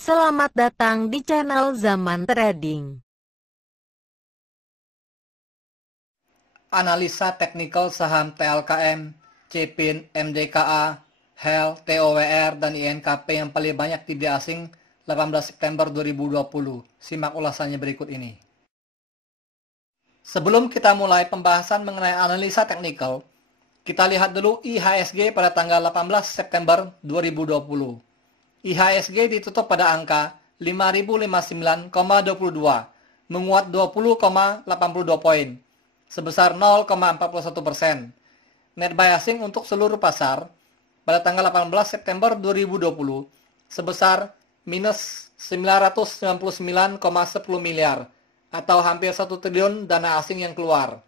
Selamat datang di channel Zaman Trading. Analisa teknikal saham TLKM, CPIN, MDKA, HEL, TOWR, dan INKP yang paling banyak di asing 18 September 2020. Simak ulasannya berikut ini. Sebelum kita mulai pembahasan mengenai analisa teknikal, kita lihat dulu IHSG pada tanggal 18 September 2020. IHSG ditutup pada angka 5059,22, menguat 20,82 poin, sebesar 0,41%. Net buy asing untuk seluruh pasar pada tanggal 18 September 2020 sebesar minus 999,10 miliar atau hampir 1 triliun dana asing yang keluar.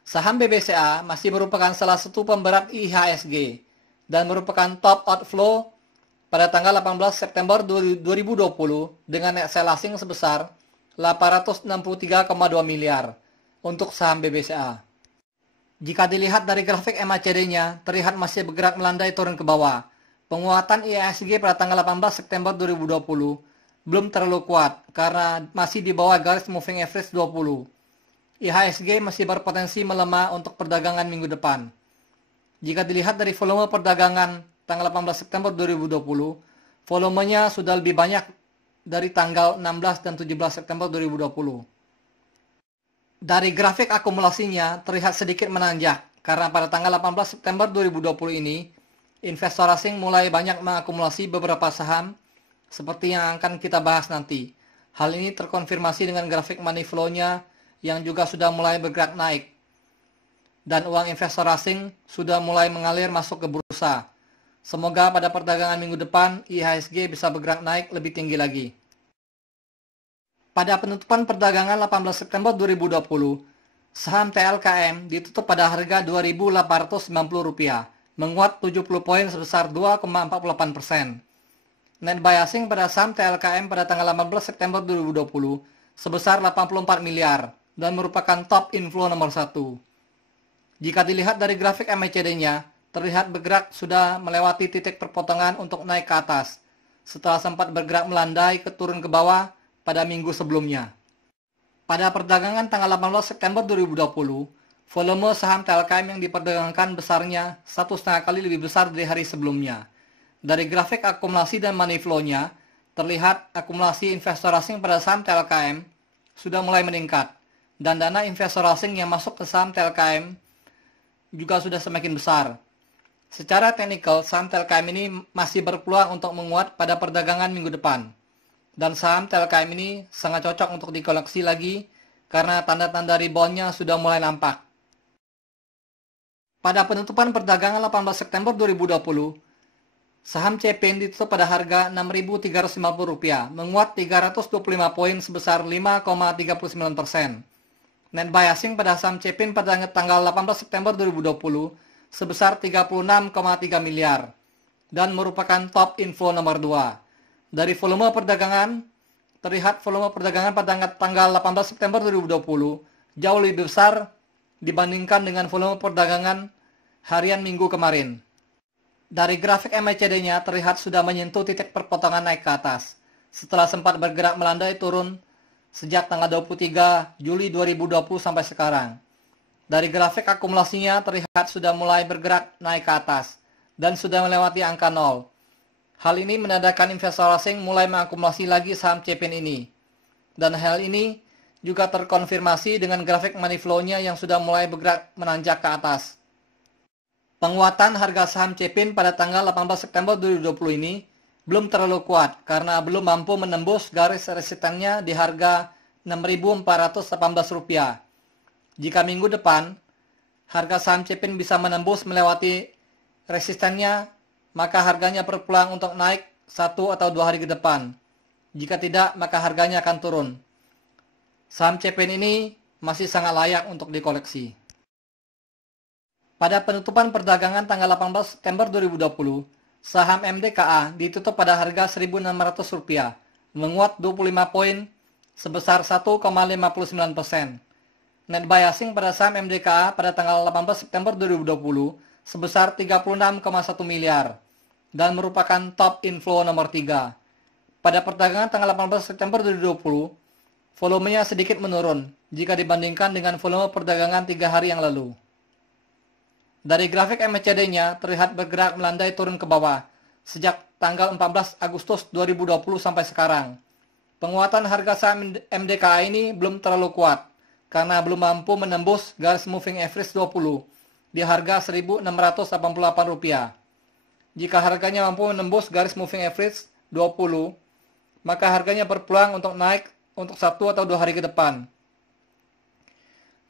Saham BBCA masih merupakan salah satu pemberat IHSG dan merupakan top outflow pada tanggal 18 September 2020 dengan net sell asing sebesar 863,2 miliar untuk saham BBCA. Jika dilihat dari grafik MACD-nya, terlihat masih bergerak melandai turun ke bawah. Penguatan IHSG pada tanggal 18 September 2020 belum terlalu kuat karena masih di bawah garis moving average 20. IHSG masih berpotensi melemah untuk perdagangan minggu depan. Jika dilihat dari volume perdagangan tanggal 18 September 2020, volumenya sudah lebih banyak dari tanggal 16 dan 17 September 2020. Dari grafik akumulasinya terlihat sedikit menanjak karena pada tanggal 18 September 2020 ini, investor asing mulai banyak mengakumulasi beberapa saham seperti yang akan kita bahas nanti. Hal ini terkonfirmasi dengan grafik money flow-nya yang juga sudah mulai bergerak naik. Dan uang investor asing sudah mulai mengalir masuk ke bursa. Semoga pada perdagangan minggu depan IHSG bisa bergerak naik lebih tinggi lagi. Pada penutupan perdagangan 18 September 2020, saham TLKM ditutup pada harga Rp2.890, menguat 70 poin sebesar 2,48%. Net buy asing pada saham TLKM pada tanggal 18 September 2020 sebesar 84 miliar dan merupakan top inflow nomor 1. Jika dilihat dari grafik MACD-nya, terlihat bergerak sudah melewati titik perpotongan untuk naik ke atas, setelah sempat bergerak melandai turun ke bawah pada minggu sebelumnya. Pada perdagangan tanggal 18 September 2020, volume saham TLKM yang diperdagangkan besarnya 1,5 kali lebih besar dari hari sebelumnya. Dari grafik akumulasi dan money flow-nya, terlihat akumulasi investor asing pada saham TLKM sudah mulai meningkat, dan dana investor asing yang masuk ke saham TLKM juga sudah semakin besar. Secara teknikal, saham TLKM ini masih berpeluang untuk menguat pada perdagangan minggu depan. Dan saham TLKM ini sangat cocok untuk dikoleksi lagi karena tanda-tanda rebound-nya sudah mulai nampak. Pada penutupan perdagangan 18 September 2020, saham CPIN ditutup pada harga Rp6.350, menguat 325 poin sebesar 5,39%. Net buy asing pada saham CPIN pada tanggal 18 September 2020 sebesar 36,3 miliar dan merupakan top inflow nomor 2. Dari volume perdagangan, terlihat volume perdagangan pada tanggal 18 September 2020 jauh lebih besar dibandingkan dengan volume perdagangan harian minggu kemarin. Dari grafik MACD-nya terlihat sudah menyentuh titik perpotongan naik ke atas, setelah sempat bergerak melandai turun sejak tanggal 23 Juli 2020 sampai sekarang. Dari grafik akumulasinya terlihat sudah mulai bergerak naik ke atas dan sudah melewati angka 0. Hal ini menandakan investor asing mulai mengakumulasi lagi saham CPIN ini. Dan hal ini juga terkonfirmasi dengan grafik money flow-nya yang sudah mulai bergerak menanjak ke atas. Penguatan harga saham CPIN pada tanggal 18 September 2020 ini belum terlalu kuat karena belum mampu menembus garis resistennya di harga Rp6.418. Jika minggu depan harga saham CPIN bisa menembus melewati resistennya, maka harganya berpeluang untuk naik 1 atau 2 hari ke depan. Jika tidak, maka harganya akan turun. Saham CPIN ini masih sangat layak untuk dikoleksi. Pada penutupan perdagangan tanggal 18 September 2020, saham MDKA ditutup pada harga Rp1.600, menguat 25 poin sebesar 1,59%. Net buy asing pada saham MDKA pada tanggal 18 September 2020 sebesar 36,1 miliar dan merupakan top inflow nomor 3. Pada perdagangan tanggal 18 September 2020, volumenya sedikit menurun jika dibandingkan dengan volume perdagangan 3 hari yang lalu. Dari grafik MACD-nya terlihat bergerak melandai turun ke bawah sejak tanggal 14 Agustus 2020 sampai sekarang. Penguatan harga saham MDKA ini belum terlalu kuat karena belum mampu menembus garis moving average 20 di harga Rp1.688. Jika harganya mampu menembus garis moving average 20, maka harganya berpeluang untuk naik untuk 1 atau 2 hari ke depan.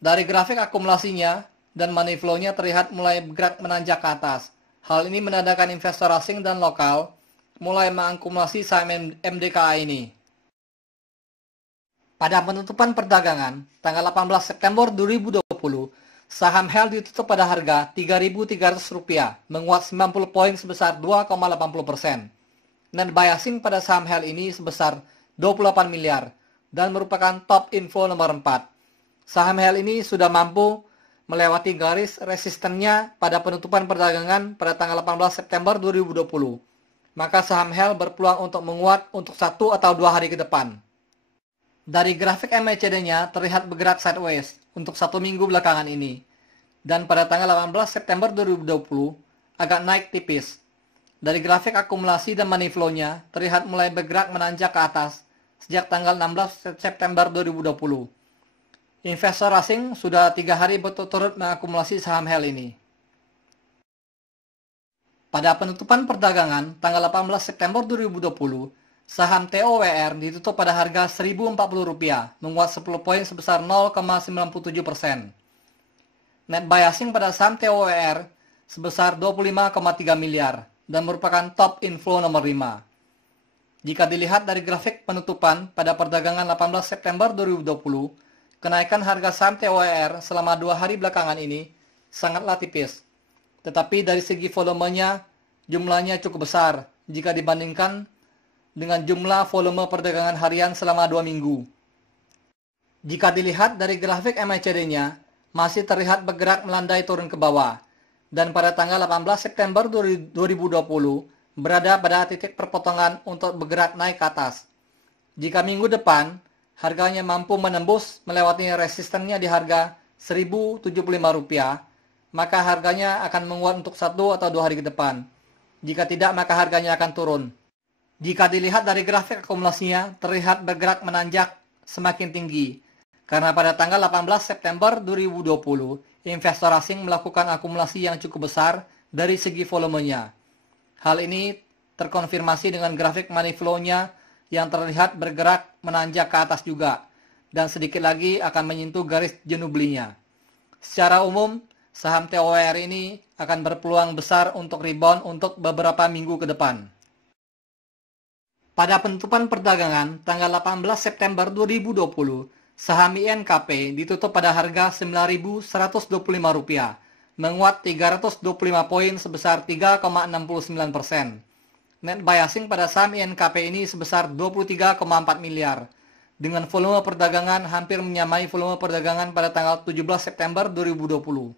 Dari grafik akumulasinya dan money flow-nya terlihat mulai bergerak menanjak ke atas. Hal ini menandakan investor asing dan lokal mulai mengakumulasi saham MDKA ini. Pada penutupan perdagangan, tanggal 18 September 2020, saham HEL ditutup pada harga Rp3.300, menguat 90 poin sebesar 2,80%. Net biasing pada saham HEL ini sebesar 28 miliar dan merupakan top info nomor 4. Saham HEL ini sudah mampu melewati garis resistennya pada penutupan perdagangan pada tanggal 18 September 2020. Maka saham HEL berpeluang untuk menguat untuk 1 atau 2 hari ke depan. Dari grafik MACD-nya terlihat bergerak sideways untuk 1 minggu belakangan ini. Dan pada tanggal 18 September 2020 agak naik tipis. Dari grafik akumulasi dan money flow-nya terlihat mulai bergerak menanjak ke atas sejak tanggal 16 September 2020. Investor asing sudah 3 hari berturut-turut mengakumulasi saham HEL ini. Pada penutupan perdagangan tanggal 18 September 2020, saham TOWR ditutup pada harga Rp1.040, menguat 10 poin sebesar 0,97%. Net biasing pada saham TOWR sebesar 25,3 miliar dan merupakan top inflow nomor 5. Jika dilihat dari grafik penutupan pada perdagangan 18 September 2020, kenaikan harga saham TOWR selama 2 hari belakangan ini sangatlah tipis. Tetapi dari segi volumenya, jumlahnya cukup besar jika dibandingkan dengan jumlah volume perdagangan harian selama 2 minggu. Jika dilihat dari grafik MACD-nya, masih terlihat bergerak melandai turun ke bawah, dan pada tanggal 18 September 2020 berada pada titik perpotongan untuk bergerak naik ke atas. Jika minggu depan, harganya mampu menembus melewati resistennya di harga Rp1.075, maka harganya akan menguat untuk 1 atau 2 hari ke depan. Jika tidak, maka harganya akan turun. Jika dilihat dari grafik akumulasinya, terlihat bergerak menanjak semakin tinggi. Karena pada tanggal 18 September 2020, investor asing melakukan akumulasi yang cukup besar dari segi volumenya. Hal ini terkonfirmasi dengan grafik money flow-nya yang terlihat bergerak menanjak ke atas juga, dan sedikit lagi akan menyentuh garis jenuh belinya. Secara umum, saham TOWR ini akan berpeluang besar untuk rebound untuk beberapa minggu ke depan. Pada penutupan perdagangan tanggal 18 September 2020, saham INKP ditutup pada harga Rp9.125, menguat 325 poin sebesar 3,69%. Net biasing pada saham INKP ini sebesar 23,4 miliar, dengan volume perdagangan hampir menyamai volume perdagangan pada tanggal 17 September 2020.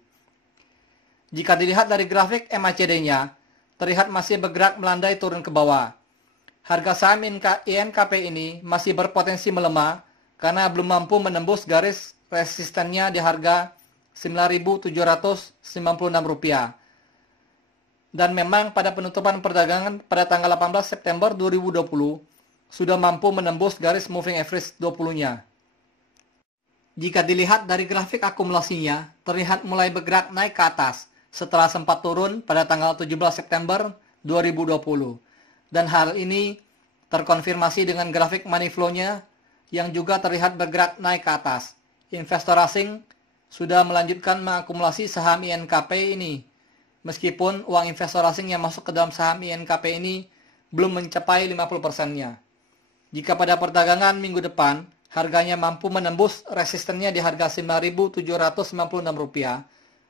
Jika dilihat dari grafik MACD-nya, terlihat masih bergerak melandai turun ke bawah. Harga saham INKP ini masih berpotensi melemah karena belum mampu menembus garis resistennya di harga Rp9.796. Dan memang pada penutupan perdagangan pada tanggal 18 September 2020 sudah mampu menembus garis moving average 20-nya. Jika dilihat dari grafik akumulasinya, terlihat mulai bergerak naik ke atas setelah sempat turun pada tanggal 17 September 2020. Dan hal ini terkonfirmasi dengan grafik money flow-nya yang juga terlihat bergerak naik ke atas. Investor asing sudah melanjutkan mengakumulasi saham INKP ini, meskipun uang investor asing yang masuk ke dalam saham INKP ini belum mencapai 50%-nya. Jika pada perdagangan minggu depan, harganya mampu menembus resistennya di harga Rp9.796,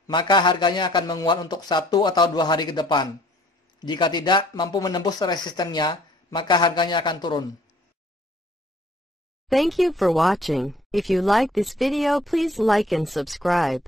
maka harganya akan menguat untuk 1 atau 2 hari ke depan. Jika tidak mampu menembus resistennya, maka harganya akan turun. Thank you for watching. If you like this video, please like and subscribe.